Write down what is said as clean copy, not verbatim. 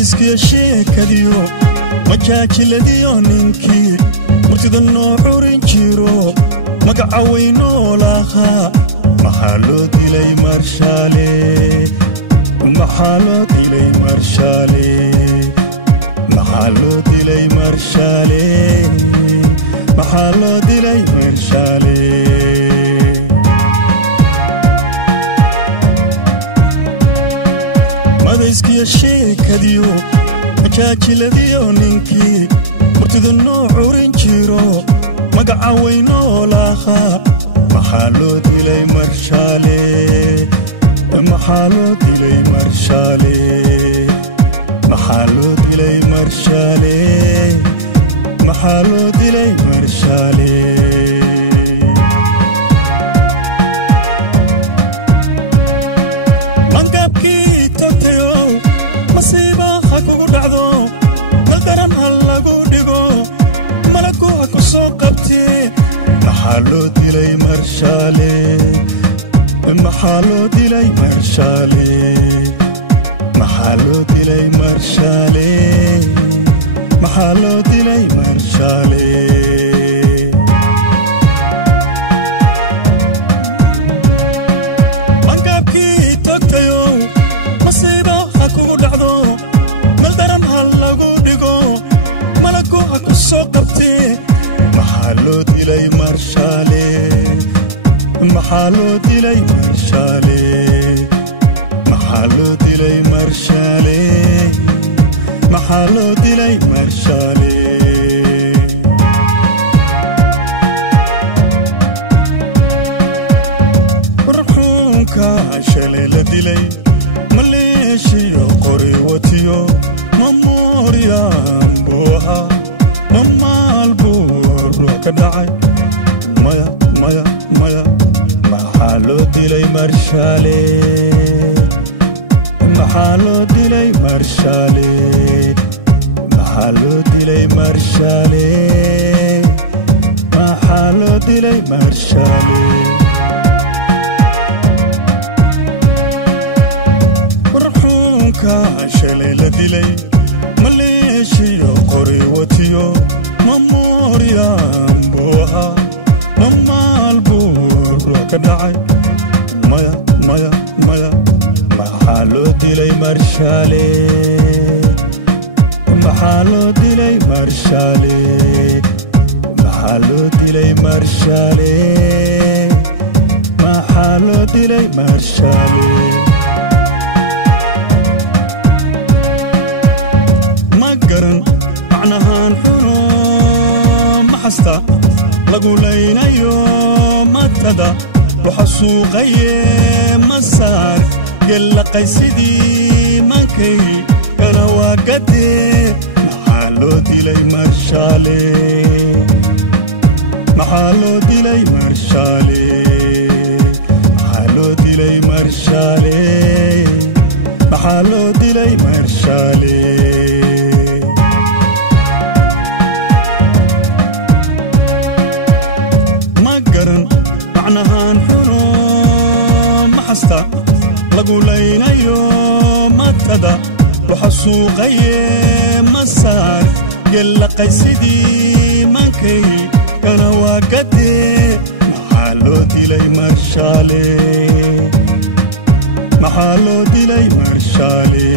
iskiya sheekadiyo majaajiladiyo ninkii murtida noo curin jiro magaca weynoo lahaa maxaa loo dilay marshaale maxaa loo dilay marshaale maxaa loo dilay marshaale maxaa loo dilay marshaale iskiya sheekadiyo majaajiladiyo ninkii murtida noo curin jiro magaca weynoo lahaa maxaa loo dilay marshaale maxaa loo dilay marshaale maxaa loo dilay marshaale maxaa loo dilay marshaale maxaa loo dilay marshaale maxaa loo dilay marshaale maxaa loo dilay marshaale maxaa loo dilay marshaale mangaabkii tagtayo masiibo ha kugu dhacdo mal daran ha lagu dhigo malagu ha ku soo qabtee maxaa loo dilay marshaale maxaa loo dilay marshaale maxaa loo dilay marshaale maxaa loo dilay marshaale warxuunka shalay la dilay maleeshiyo qori watiyo mamooriyaan buu ahaa mamaal buu kadhacay maya maya maya maxaa loo dilay marshaale maxaa loo dilay marshaale maxaa loo dilay marshaale maxaa loo dilay marshaale warxuunka shalay la dilay maleeshiyo qori watiyo mamooriyaan buu ahaa mamaal buu kadhacay maya maya maya maxaa loo dilay marshaale maxaa loo dilay marshaale maxaa loo dilay marshaale maxaa loo dilay marshaale ma garan macnahaan xuno maxasta lagu laynayo matada waxa suuqaye masaar gelaqay sidii mankay kana waa gadee maxaa loo dilay marshaale maxaa loo dilay marshaale maxaa loo dilay marshaale maxaa loo dilay marshaale macnahaan xuno maxasta lagu laynayo matada waxa suuqaye masaar gelaqay sidii mankay kana waa gadee maxaa loo dilay marshaale maxaa loo dilay marshaale